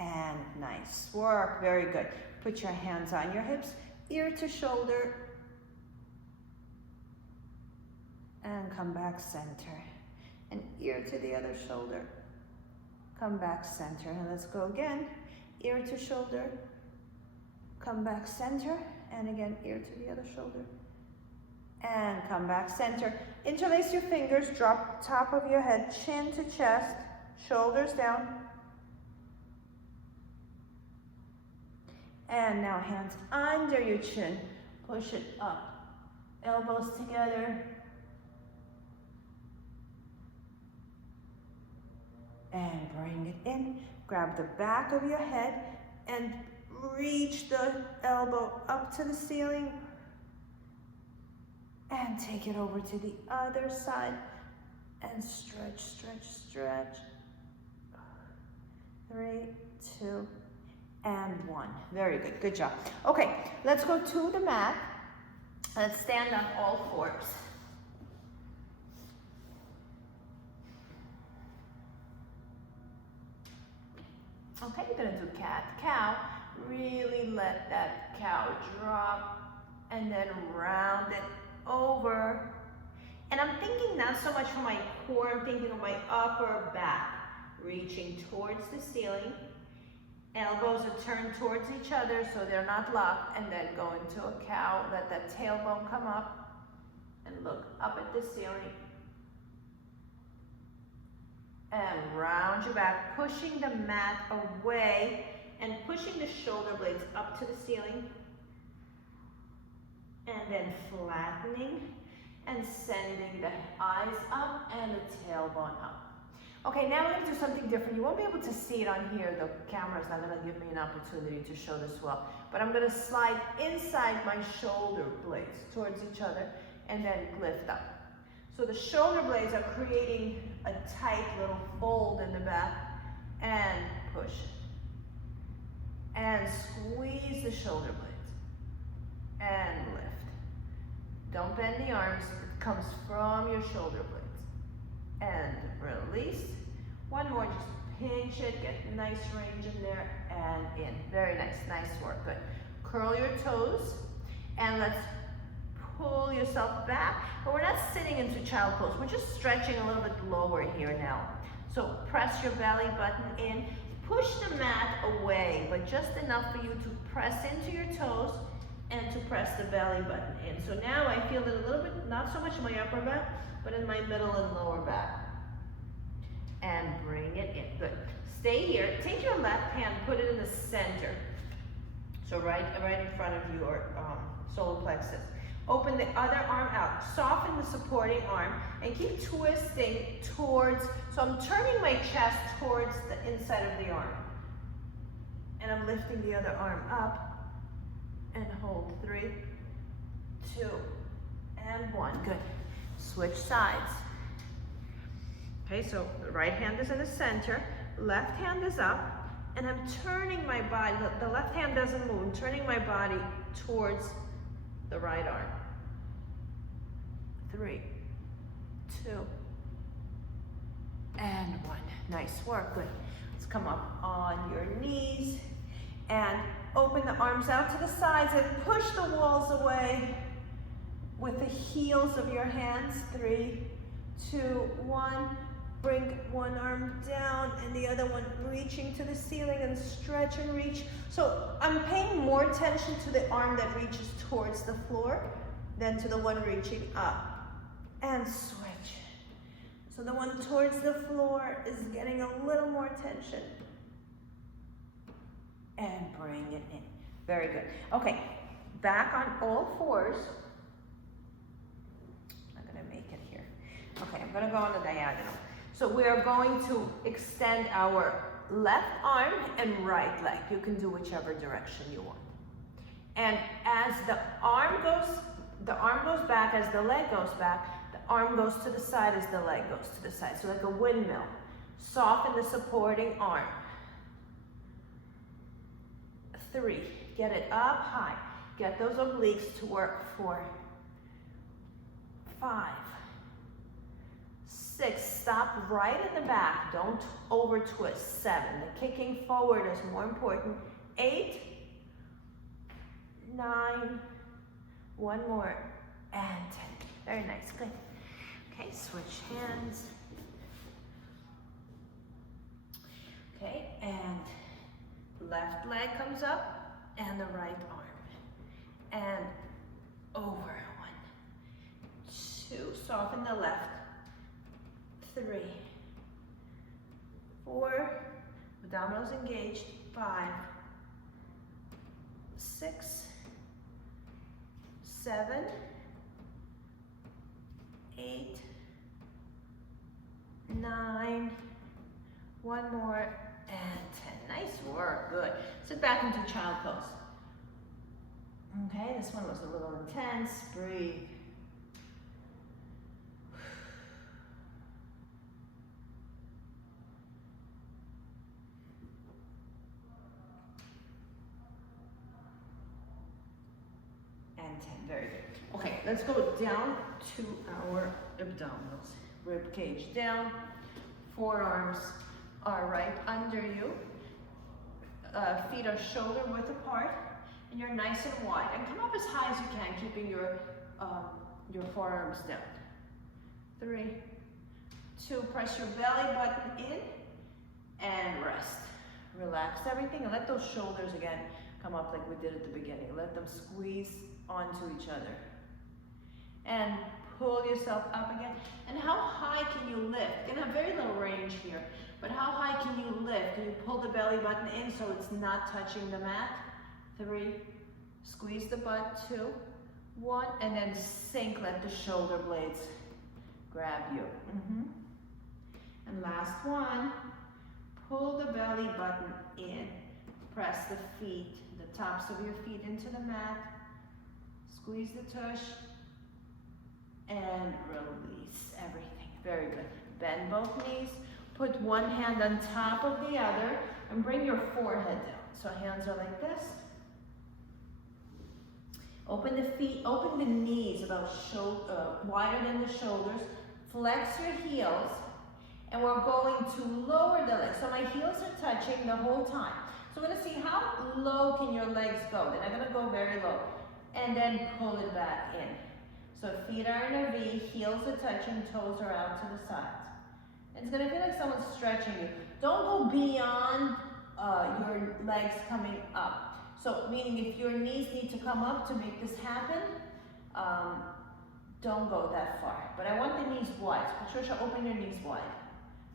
And nice work, very good. Put your hands on your hips, ear to shoulder. And come back center. And ear to the other shoulder. Come back center. And let's go again. Ear to shoulder. Come back center. And again, ear to the other shoulder. And come back center. Interlace your fingers, drop top of your head, chin to chest, shoulders down. And now hands under your chin, push it up. Elbows together. And bring it in. Grab the back of your head and reach the elbow up to the ceiling. And take it over to the other side. And stretch, stretch, stretch. 3, 2, and 1. Very good. Good job. Okay, let's go to the mat. Let's stand on all fours. Okay, you're gonna do cat-cow. Really let that cow drop and then round it over. And I'm thinking not so much for my core, I'm thinking of my upper back. Reaching towards the ceiling. Elbows are turned towards each other so they're not locked, and then go into a cow. Let that tailbone come up and look up at the ceiling. And round your back, pushing the mat away and pushing the shoulder blades up to the ceiling. And then flattening and sending the eyes up and the tailbone up. Okay, now we're going to do something different. You won't be able to see it on here. The camera's not going to give me an opportunity to show this well. But I'm going to slide inside my shoulder blades towards each other and then lift up. So the shoulder blades are creating a tight little fold in the back, and push. And squeeze the shoulder blades. And lift. Don't bend the arms. It comes from your shoulder blades. And release. One more, just pinch it, get nice range in there, and in. Very nice, nice work, good. Curl your toes, and let's pull yourself back. But we're not sitting into child pose, we're just stretching a little bit lower here now. So press your belly button in, push the mat away, but just enough for you to press into your toes and to press the belly button in. So now I feel it a little bit, not so much in my upper back, but in my middle and lower back. And bring it in, good. Stay here, take your left hand, put it in the center. So right in front of your solar plexus. Open the other arm out, soften the supporting arm, and keep twisting towards, so I'm turning my chest towards the inside of the arm. And I'm lifting the other arm up, and hold 3, 2, and 1, good. Switch sides. Okay, so the right hand is in the center, left hand is up, and I'm turning my body, the left hand doesn't move, I'm turning my body towards the right arm. 3, 2, and 1. Nice work, good. Let's come up on your knees and open the arms out to the sides and push the walls away with the heels of your hands. 3, 2, 1. Bring one arm down and the other one reaching to the ceiling, and stretch and reach. So I'm paying more attention to the arm that reaches towards the floor than to the one reaching up. And switch. So the one towards the floor is getting a little more attention. And bring it in. Very good. Okay, back on all fours. I'm gonna make it here. Okay, I'm gonna go on the diagonal. So we are going to extend our left arm and right leg. You can do whichever direction you want. And as the arm goes back, as the leg goes back, the arm goes to the side as the leg goes to the side. So like a windmill. Soften the supporting arm. 3, get it up high. Get those obliques to work. 4, 5, 6, stop right in the back, don't over twist. 7, the kicking forward is more important. 8, 9, one more, and 10. Very nice, good. Okay, switch hands. Okay, and left leg comes up, and the right arm. And over, 1, 2, soften the left. 3, 4, abdominals engaged. 5, 6, 7, 8, 9, one more, and 10. Nice work, good. Sit back into child pose. Okay, this one was a little intense. Breathe. And 10, very good. Okay, let's go down to our abdominals. Rib cage down, forearms are right under you. Feet are shoulder width apart, and you're nice and wide. And come up as high as you can, keeping your forearms down. 3, 2, press your belly button in, and rest. Relax everything, and let those shoulders again come up like we did at the beginning. Let them squeeze onto each other. And pull yourself up again. And how high can you lift? You're gonna have very little range here, but how high can you lift? Can you pull the belly button in so it's not touching the mat? 3, squeeze the butt. 2, 1, and then sink, let the shoulder blades grab you. And last one, pull the belly button in. Press the feet, the tops of your feet into the mat. Squeeze the tush. And release everything. Very good. Bend both knees. Put one hand on top of the other and bring your forehead down. So hands are like this. Open the feet, open the knees about wider than the shoulders. Flex your heels, and we're going to lower the legs. So my heels are touching the whole time. So we're gonna see how low can your legs go. Then I'm gonna go very low, and then pull it back in. So feet are in a V, heels are touching, toes are out to the sides. It's gonna feel like someone's stretching you. Don't go beyond your legs coming up. So meaning if your knees need to come up to make this happen, don't go that far. But I want the knees wide. Patricia, open your knees wide.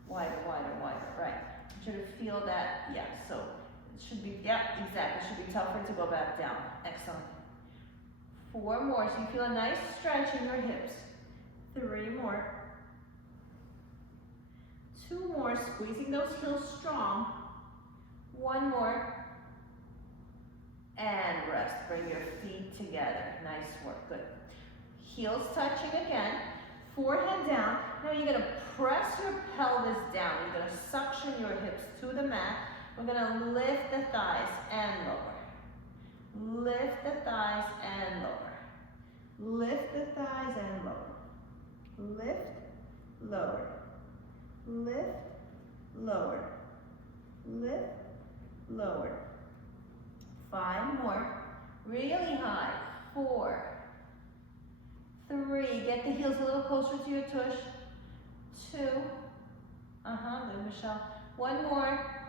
Wider, wider, wider, right. I want you to feel that, yeah, so it should be, yeah, exactly. It should be tougher to go back down. Excellent. 4 more, so you feel a nice stretch in your hips. 3 more. 2 more, squeezing those heels strong. 1 more. And rest, bring your feet together. Nice work, good. Heels touching again, forehead down. Now you're gonna press your pelvis down. You're gonna suction your hips to the mat. We're gonna lift the thighs and lower. Lift the thighs and lower. Lift the thighs and lower. Lift, lower. Lift, lower. Lift, lower. 5 more. Really high. 4, 3. Get the heels a little closer to your tush. 2. Good, Michelle. 1 more.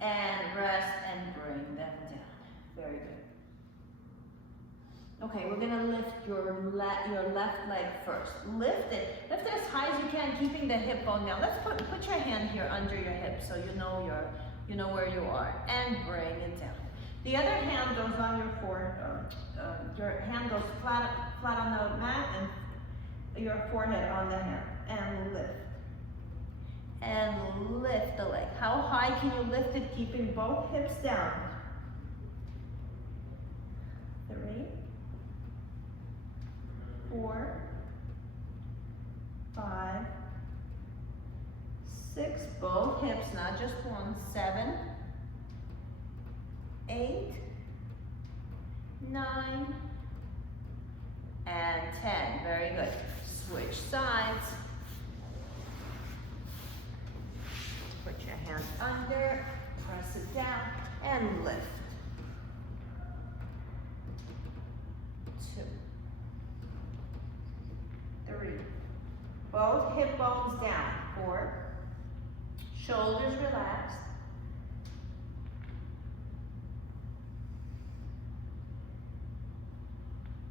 And rest and bring them down. Very good. Okay, we're gonna lift your left leg first. Lift it as high as you can, keeping the hip bone down. Let's put your hand here under your hip so you know where you are, and bring it down. The other hand goes on your your hand goes flat on the mat, and your forehead on the hand, and lift. And lift the leg. How high can you lift it, keeping both hips down? 3, 4, 5, 6, both hips, not just one. 7, 8, 9, and 10. Very good. Switch sides. Put your hand under, press it down, and lift. 2, 3. Both hip bones down. 4. Shoulders relaxed.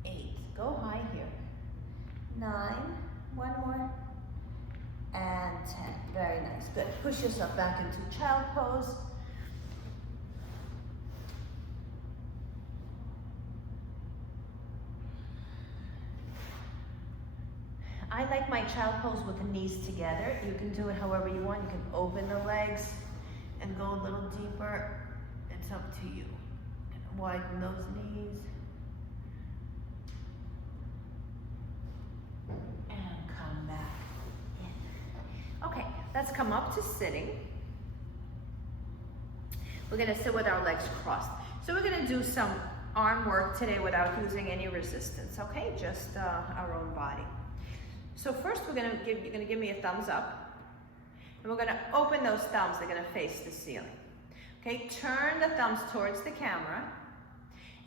8. Go high here. 9. One more. And 10. Very nice. Good. Push yourself back into child pose. I like my child pose with the knees together. You can do it however you want. You can open the legs and go a little deeper. It's up to you. Widen those knees. And come back in. Okay, let's come up to sitting. We're gonna sit with our legs crossed. So we're gonna do some arm work today without using any resistance, okay? Just our own body. So first you're gonna give me a thumbs up, and we're gonna open those thumbs. They're gonna face the ceiling. Okay, turn the thumbs towards the camera,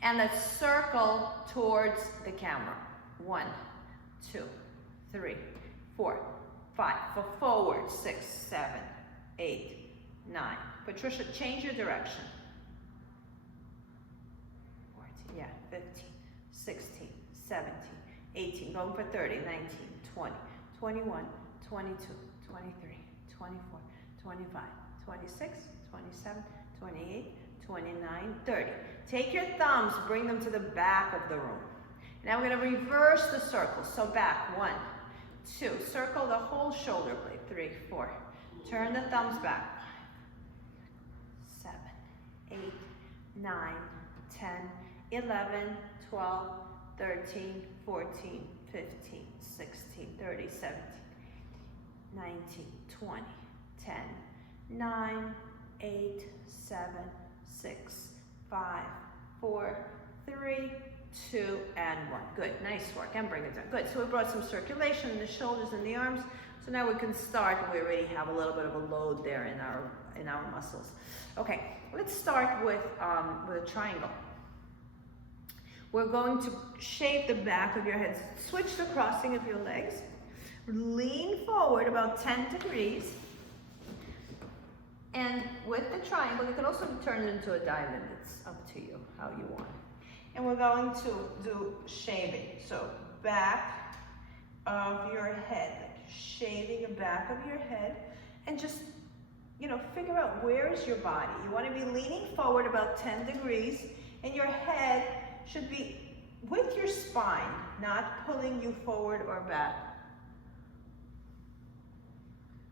and let's circle towards the camera. 1, 2, 3, 4, 5. For forward, 6, 7, 8, 9. Patricia, change your direction. 14, yeah, 15, 16, 17, 18, going for 30, 19, 20, 21, 22, 23, 24, 25, 26, 27, 28, 29, 30. Take your thumbs, bring them to the back of the room. Now we're going to reverse the circle. So back, 1, 2. Circle the whole shoulder blade. 3, 4. Turn the thumbs back. 5, 7, 8, 9, 10, 11, 12, 13, 14, 15, 16, 30, 17, 19, 20, 10, 9, 8, 7, 6, 5, 4, 3, 2, and 1. Good, nice work, and bring it down. Good, so we brought some circulation in the shoulders and the arms. So now we can start. We already have a little bit of a load there in our muscles. Okay, let's start with a triangle. We're going to shape the back of your head. Switch the crossing of your legs. Lean forward about 10 degrees. And with the triangle, you can also turn it into a diamond. It's up to you how you want. And we're going to do shaving. So back of your head, like shaving the back of your head. And just, figure out where is your body. You want to be leaning forward about 10 degrees. And your head should be with your spine, not pulling you forward or back.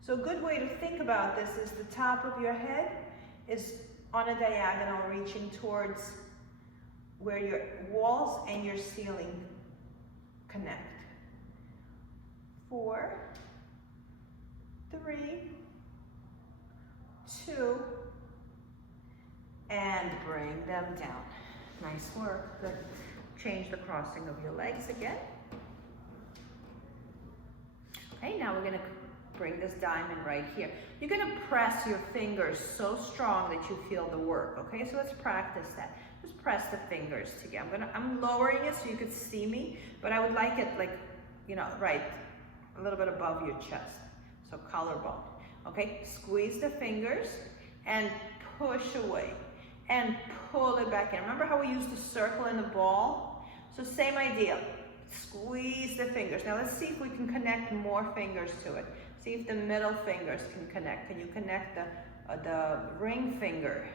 So a good way to think about this is the top of your head is on a diagonal reaching towards where your walls and your ceiling connect. 4, 3, 2, and bring them down. Nice work, good. Change the crossing of your legs again. Okay, now we're gonna bring this diamond right here. You're gonna press your fingers so strong that you feel the work, okay? So let's practice that. Just press the fingers together. I'm lowering it so you could see me, but I would like it like, right, a little bit above your chest. So collarbone, okay? Squeeze the fingers and push away and pull it back in. Remember how we used the circle and the ball? So same idea. Squeeze the fingers. Now let's see if we can connect more fingers to it. See if the middle fingers can connect. Can you connect the ring finger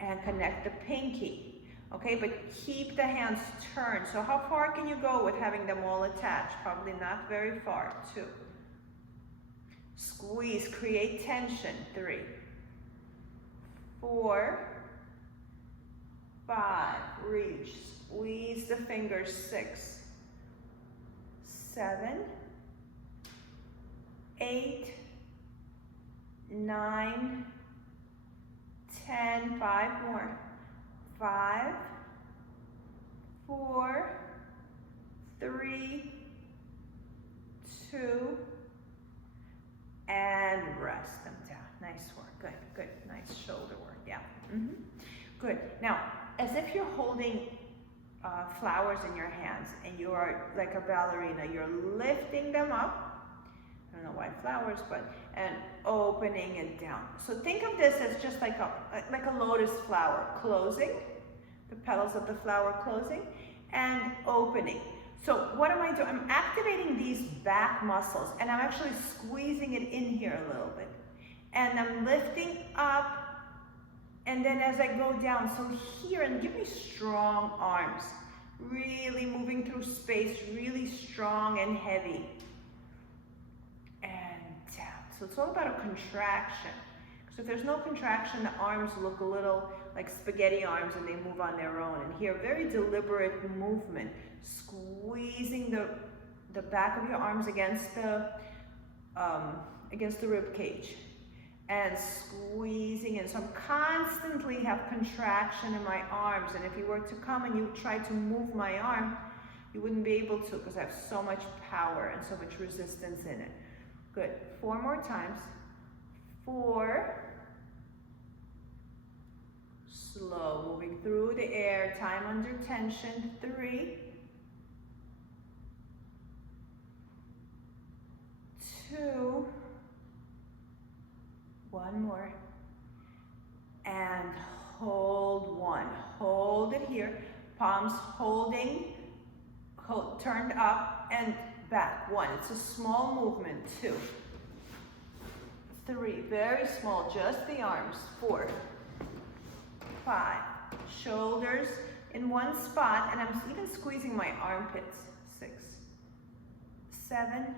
and connect the pinky? Okay, but keep the hands turned. So how far can you go with having them all attached? Probably not very far. 2. Squeeze, create tension. 3, 4, 5, reach, squeeze the fingers. 6, 7, 8, 9, 10, 5 more. 5, 4, 3, 2, and rest them down. Nice work. Good, good. Nice shoulder work. Yeah. Good. Now, as if you're holding flowers in your hands and you are like a ballerina, you're lifting them up. I don't know why flowers, but and opening it down. So think of this as just like a lotus flower closing, the petals of the flower closing and opening. So what am I doing? I'm activating these back muscles and I'm actually squeezing it in here a little bit. And I'm lifting up, and then as I go down, so here, and give me strong arms. Really moving through space, really strong and heavy. And down. So it's all about a contraction. So if there's no contraction, the arms look a little like spaghetti arms and they move on their own. And here, very deliberate movement, squeezing the back of your arms against the rib cage. And squeezing in. So I'm constantly have contraction in my arms. And if you were to come and you try to move my arm, you wouldn't be able to because I have so much power and so much resistance in it. Good. 4 more times. 4. Slow, moving through the air, time under tension. 3. 2. 1 more, and hold 1. Hold it here, palms holding, turned up and back. 1, it's a small movement. 2, 3, very small, just the arms. 4, 5, shoulders in one spot, and I'm even squeezing my armpits. 6, 7,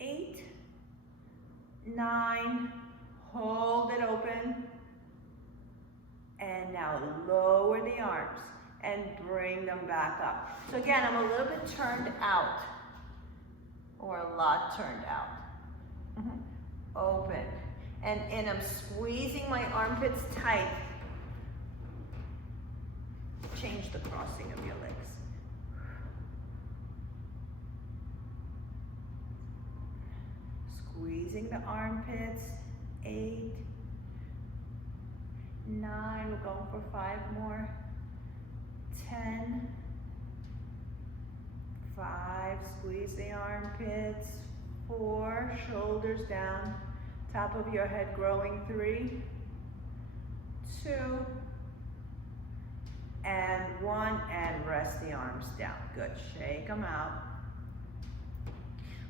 8, 9, hold it open, and now lower the arms and bring them back up. So again, I'm a little bit turned out, or a lot turned out. Open, and I'm squeezing my armpits tight. Change the crossing of your legs. Squeezing the armpits. 8, 9, we're going for 5 more. 10, 5, squeeze the armpits. 4, shoulders down, top of your head growing. 3, 2, and 1, and rest the arms down. Good, shake them out.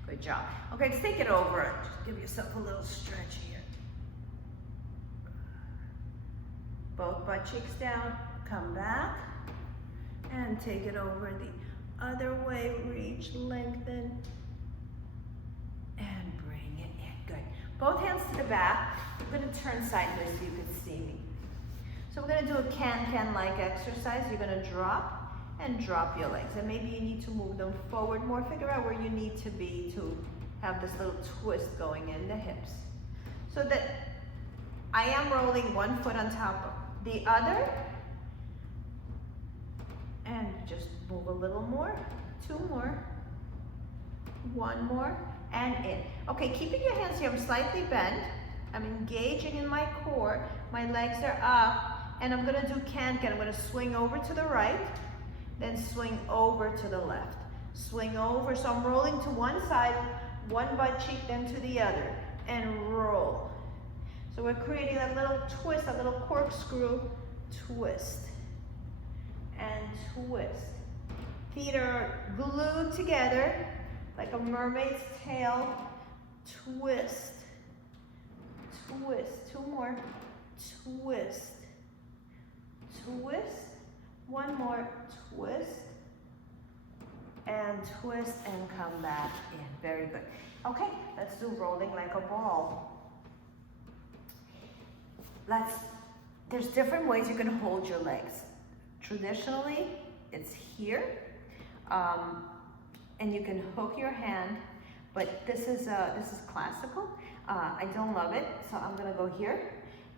Good job. Okay, let's take it over. Just give yourself a little stretch here. Both butt cheeks down, come back, and take it over the other way. Reach, lengthen, and bring it in. Good. Both hands to the back. I'm going to turn sideways so you can see me. So we're going to do a can-can-like exercise. You're going to drop and drop your legs. And maybe you need to move them forward more. Figure out where you need to be to have this little twist going in the hips. So that I am rolling one foot on top of the other. And just move a little more. 2 more. 1 more. And in. Okay, keeping your hands here, I'm slightly bent. I'm engaging in my core. My legs are up. And I'm going to do can-can. I'm going to swing over to the right. Then swing over to the left. Swing over. So I'm rolling to one side, one butt cheek, then to the other. And roll. So we're creating that little twist, a little corkscrew twist. And twist. Feet are glued together like a mermaid's tail. Twist. Twist. 2 more. Twist. Twist. 1 more. Twist. And twist and come back in. Very good. Okay, let's do rolling like a ball. There's different ways you can hold your legs. Traditionally, it's here, and you can hook your hand, but this is classical. I don't love it, so I'm gonna go here,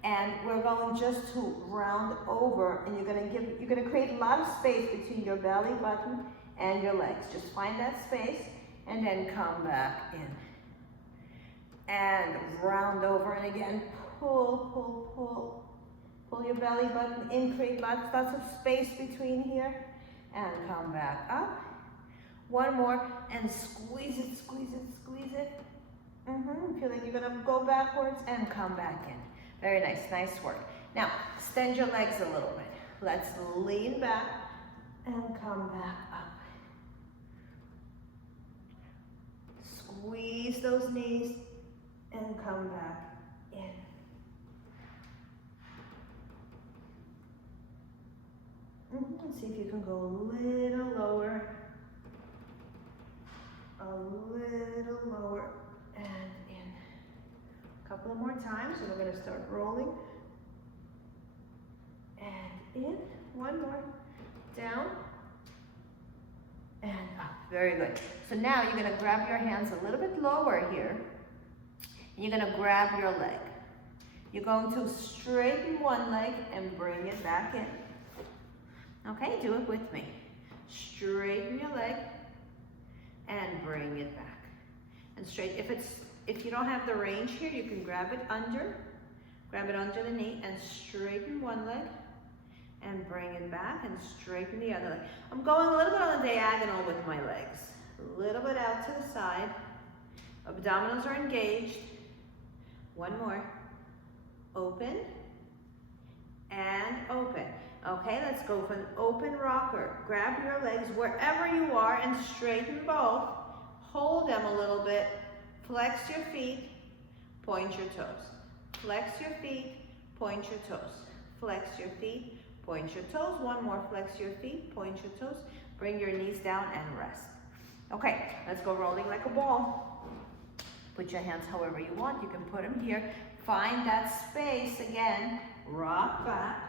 and we're going just to round over, and you're gonna create a lot of space between your belly button and your legs. Just find that space, and then come back in. and round over, and again, pull, pull, pull. Pull your belly button in, create lots of space between here, and come back up. One more, and squeeze it, squeeze it, squeeze it. Feel like you're gonna go backwards and come back in. Very nice, nice work. Now, extend your legs a little bit. Let's lean back and come back up. Squeeze those knees and come back in. See if you can go a little lower. A little lower and in. A couple more times, and we're going to start rolling. And in. One more. Down. And up. Very good. So now you're going to grab your hands a little bit lower here. And you're going to grab your leg. You're going to straighten one leg and bring it back in. Okay, do it with me. Straighten your leg and bring it back. And straight, if you don't have the range here, you can grab it under the knee and straighten one leg and bring it back and straighten the other leg. I'm going a little bit on the diagonal with my legs. A little bit out to the side. Abdominals are engaged. One more. Open and open. Okay, let's go for an open rocker. Grab your legs wherever you are and straighten both. Hold them a little bit. Flex your feet, point your toes. Flex your feet, point your toes. Flex your feet, point your toes. One more, flex your feet, point your toes. Bring your knees down and rest. Okay, let's go rolling like a ball. Put your hands however you want. You can put them here. Find that space again. Rock back.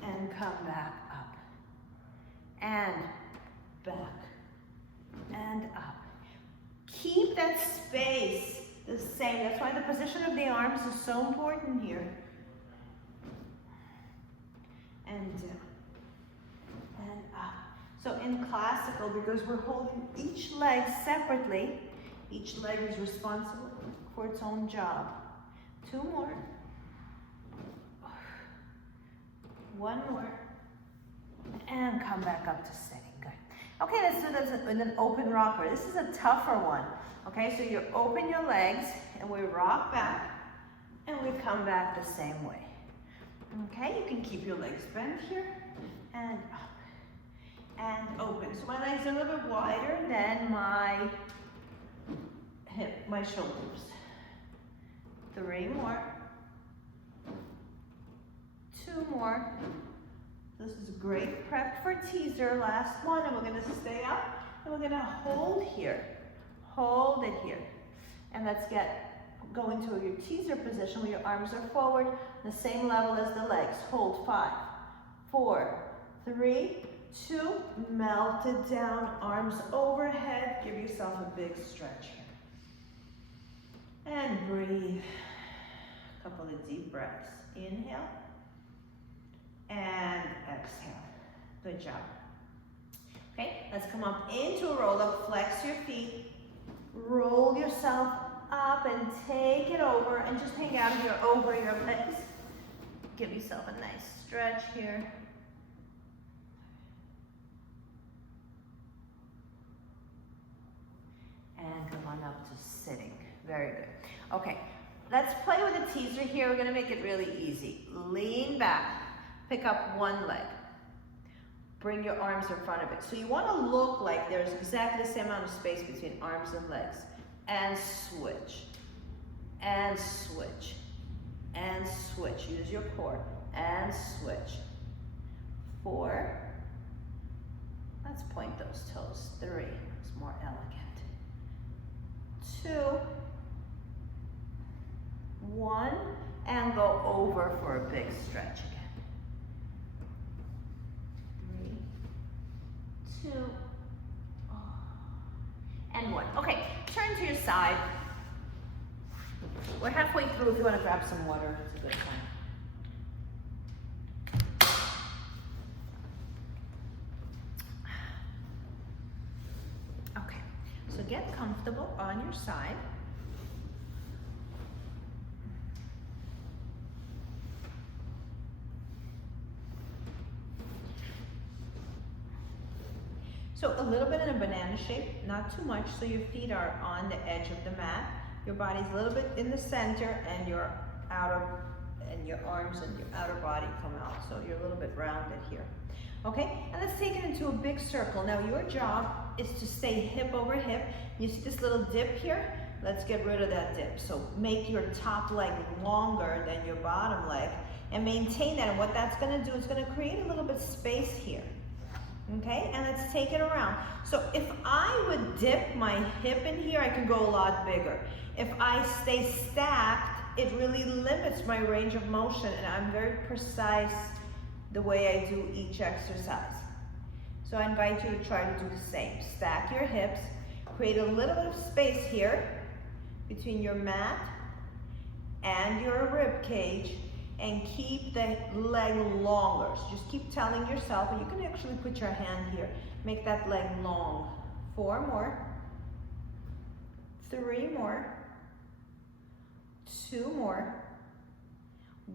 And come back up, and back, and up. Keep that space the same. That's why the position of the arms is so important here. And down, and up. So in classical, because we're holding each leg separately, each leg is responsible for its own job. Two more. One more, and come back up to sitting. Good. Okay, let's do this in an open rocker. This is a tougher one. Okay, so you open your legs, and we rock back, and we come back the same way. Okay, you can keep your legs bent here, and up, and open. So my legs are a little bit wider than my my shoulders. Three more. Two more. This is great prep for teaser. Last one, and we're going to stay up, and we're going to hold here. Hold it here. And let's go into your teaser position where your arms are forward, the same level as the legs. Hold 5, 4, 3, 2, melt it down, arms overhead. Give yourself a big stretch here. And breathe. A couple of deep breaths. Inhale. And exhale. Good job. Okay, let's come up into a roll up. Flex your feet. Roll yourself up and take it over and just hang out here over your legs. Give yourself a nice stretch here. And come on up to sitting. Very good. Okay, let's play with a teaser here. We're going to make it really easy. Lean back. Pick up one leg. Bring your arms in front of it. So you want to look like there's exactly the same amount of space between arms and legs. And switch. And switch. And switch. Use your core. And switch. 4. Let's point those toes. 3. It's more elegant. 2. 1. And go over for a big stretch again. 2, and 1. Okay, turn to your side. We're halfway through. If you want to grab some water, it's a good time. Okay, so get comfortable on your side. So a little bit in a banana shape, not too much, so your feet are on the edge of the mat. Your body's a little bit in the center, and your arms and your outer body come out, so you're a little bit rounded here. Okay, and let's take it into a big circle. Now your job is to stay hip over hip. You see this little dip here? Let's get rid of that dip. So make your top leg longer than your bottom leg and maintain that. And what that's gonna do is gonna create a little bit of space here. Okay, and let's take it around. So if I would dip my hip in here, I can go a lot bigger. If I stay stacked, it really limits my range of motion, and I'm very precise the way I do each exercise. So I invite you to try to do the same. Stack your hips, create a little bit of space here between your mat and your rib cage, and keep the leg longer. So just keep telling yourself, and you can actually put your hand here, make that leg long. 4 more, 3 more, 2 more,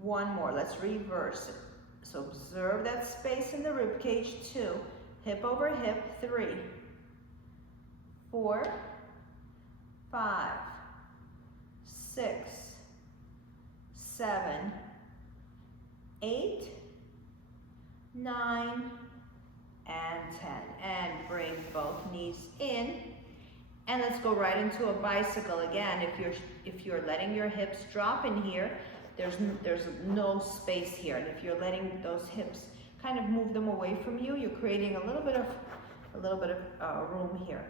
1 more. Let's reverse it. So observe that space in the rib cage. 2, hip over hip. 3, 4, 5, 6, 7, 8, 9, and 10. And bring both knees in. And let's go right into a bicycle again. If you're letting your hips drop in here, there's no space here. And if you're letting those hips kind of move them away from you, you're creating a little bit of room here.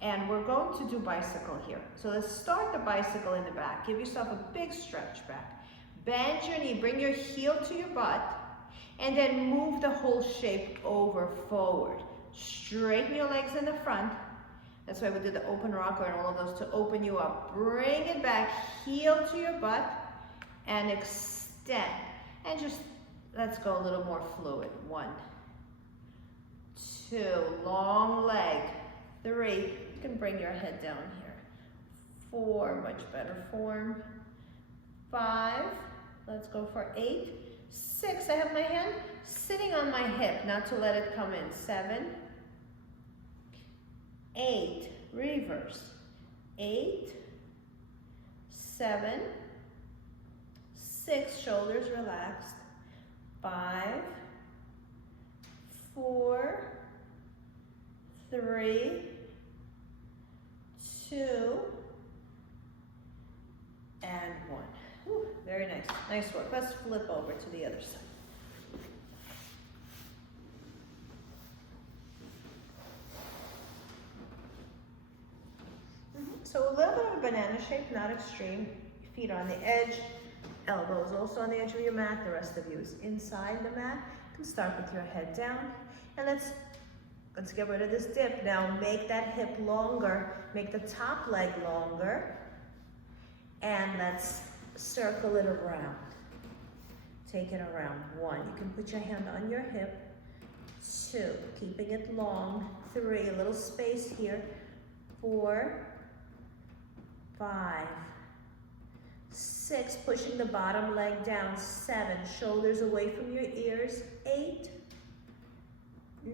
And we're going to do bicycle here. So let's start the bicycle in the back. Give yourself a big stretch back. Bend your knee, bring your heel to your butt, and then move the whole shape over forward. Straighten your legs in the front. That's why we did the open rocker and all of those, to open you up. Bring it back, heel to your butt, and extend. And just, let's go a little more fluid. 1, 2, long leg. 3, you can bring your head down here. 4, much better form. 5, let's go for 8. 6, I have my hand sitting on my hip, not to let it come in. 7, 8, reverse. 8, 7, 6, shoulders relaxed. 5, 4, 3, 2, and 1. Whew, very nice. Nice work. Let's flip over to the other side. So a little bit of a banana shape, not extreme. Feet on the edge, elbows also on the edge of your mat. The rest of you is inside the mat. You can start with your head down. And let's get rid of this dip. Now make that hip longer. Make the top leg longer. And let's circle it around. Take it around. 1, you can put your hand on your hip. 2, keeping it long. 3, a little space here. 4, 5, 6, pushing the bottom leg down. 7, shoulders away from your ears. 8,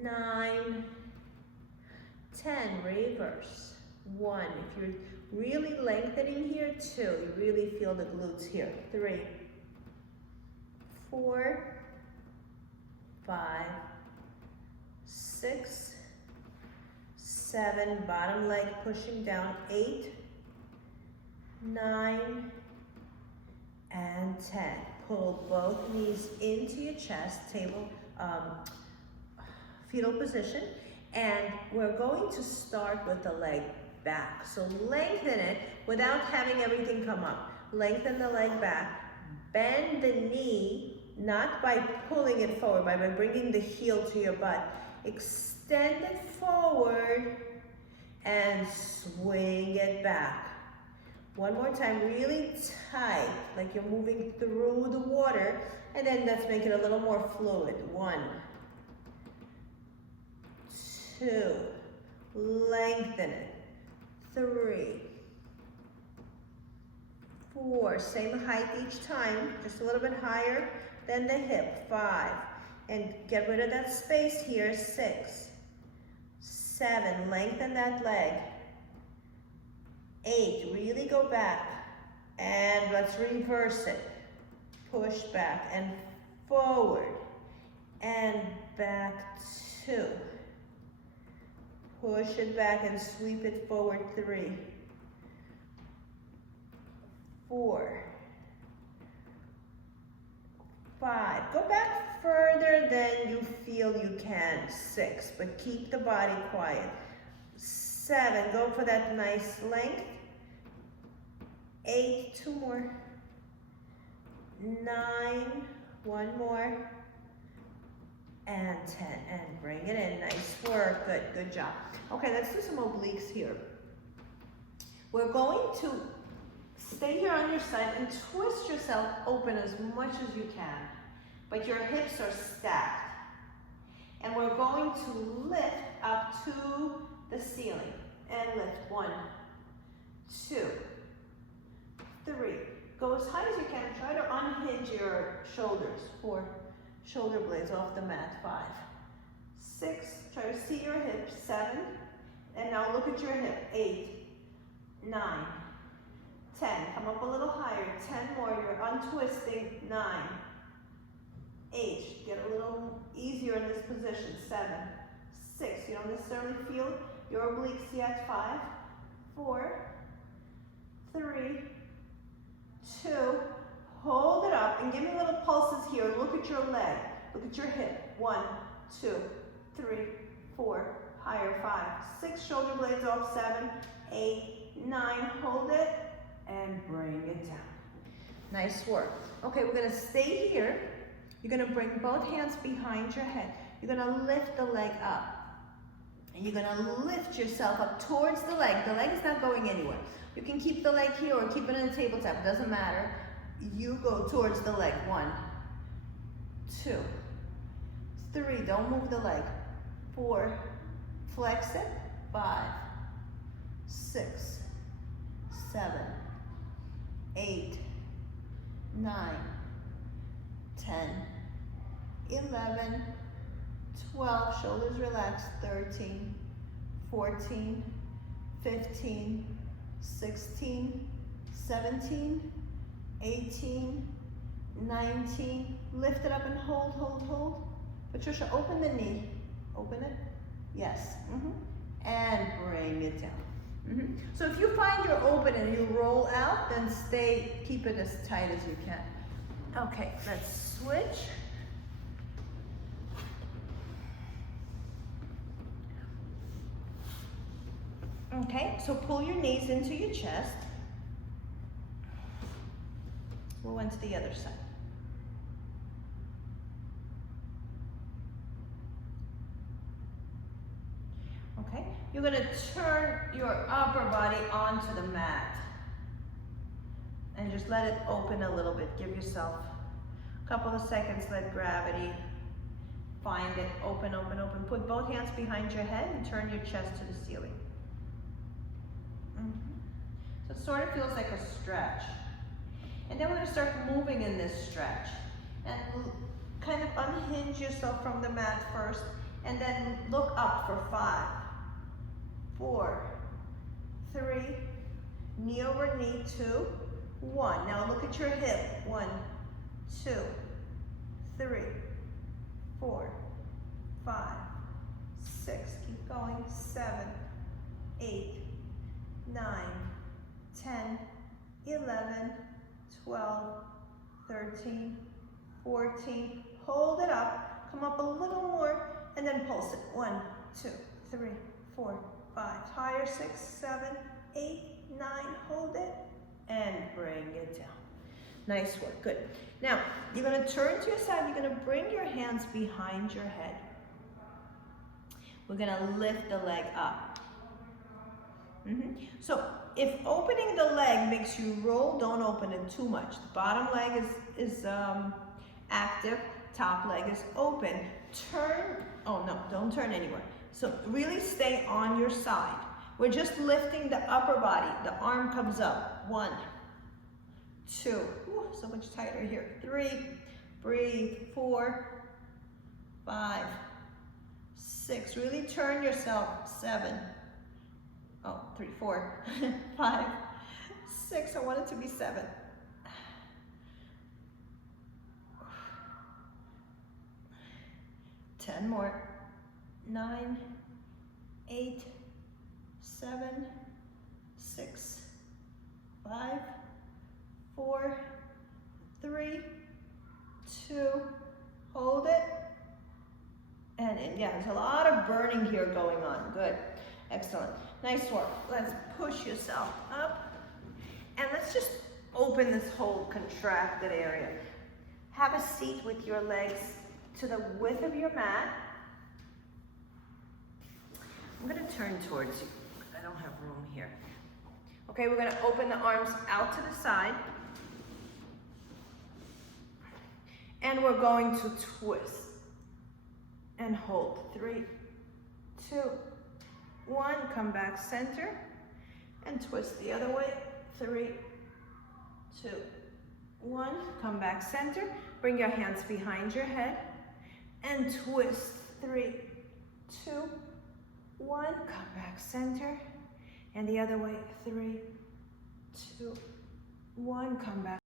9, 10, reverse. 1, if you're really lengthening here. 2, you really feel the glutes here. 3, 4, 5, 6, 7, bottom leg pushing down. 8, 9, and 10. Pull both knees into your chest, fetal position, and we're going to start with the leg back. So lengthen it without having everything come up. Lengthen the leg back. Bend the knee, not by pulling it forward, but by bringing the heel to your butt. Extend it forward and swing it back. One more time, really tight, like you're moving through the water, and then let's make it a little more fluid. 1, 2, lengthen it. 3, 4, same height each time, just a little bit higher than the hip. 5, and get rid of that space here. 6, 7, lengthen that leg. 8, really go back. And let's reverse it. Push back and forward. And back 2. Push it back and sweep it forward 3. 4. 5. Go back further than you feel you can. 6. But keep the body quiet. 7. Go for that nice length. 8. 2 more. 9. 1 more. And 10. And bring it in. Nice work. Good. Good job. Okay, let's do some obliques here. We're going to stay here on your side and twist yourself open as much as you can. But your hips are stacked. And we're going to lift up to the ceiling. And lift. 1, 2, 3. Go as high as you can. Try to unhinge your shoulders. 4. Shoulder blades off the mat. 5. 6. Try to see your hips. 7. And now look at your hip. 8. 9. 10. Come up a little higher. 10 more. You're untwisting. 9. 8. Get a little easier in this position. 7. 6. You don't necessarily feel your obliques yet. 5. 4. 3. 2. Hold it up and give me little pulses here. Look at your leg. Look at your hip. 1, 2, 3, 4. Higher. 5. 6. Shoulder blades off. 7, 8, 9. Hold it. And bring it down. Nice work. Okay, we're gonna stay here. You're gonna bring both hands behind your head. You're gonna lift the leg up. And you're gonna lift yourself up towards the leg. The leg is not going anywhere. You can keep the leg here or keep it on the tabletop, it doesn't matter. You go towards the leg. 1, 2, 3, don't move the leg. 4, flex it. 5, 6, 7, 8, 9, 10, 11, 12, shoulders relaxed. 13, 14, 15, 16, 17, 18, 19, lift it up and hold, hold, hold. Patricia, open the knee. Open it. Yes. And bring it down. So if you find you're open and you roll out, then keep it as tight as you can. Okay, let's switch. Okay, so pull your knees into your chest. We'll went to the other side. Okay, you're gonna turn your upper body onto the mat. And just let it open a little bit. Give yourself a couple of seconds, let gravity find it. Open, open, open. Put both hands behind your head and turn your chest to the ceiling. So it sort of feels like a stretch. And then we're going to start moving in this stretch. And kind of unhinge yourself from the mat first. And then look up for 5, 4, 3, knee over knee, 2, 1. Now look at your hip. 1, 2, 3, 4, 5, 6. Keep going. 7, 8, 9, 10, 11, 12, 13, 14. Hold it up. Come up a little more and then pulse it. 1, 2, 3, 4, 5. Higher. 6, 7, 8, 9. Hold it and bring it down. Nice work. Good. Now, you're going to turn to your side. You're going to bring your hands behind your head. We're going to lift the leg up. So if opening the leg makes you roll, don't open it too much. The bottom leg is active, top leg is open. Turn, oh no, don't turn anywhere. So really stay on your side. We're just lifting the upper body. The arm comes up. 1, 2, ooh, so much tighter here. 3, breathe. 4, 5, 6. Really turn yourself. 7. Oh, 3, 4, 5, 6. I want it to be 7. 10 more. 9, 8, 7, 6, 5, 4, 3, 2, hold it, and in. Yeah, there's a lot of burning here going on. Good, excellent, nice work. Let's push yourself up, and let's just open this whole contracted area. Have a seat with your legs to the width of your mat. I'm gonna turn towards you. I don't have room here. Okay, we're gonna open the arms out to the side. And we're going to twist and hold. 3, 2, 1, come back center and twist the other way. 3, 2, 1, come back center. Bring your hands behind your head and twist. 3, 2, 1, come back center. And the other way. 3, 2, 1, come back.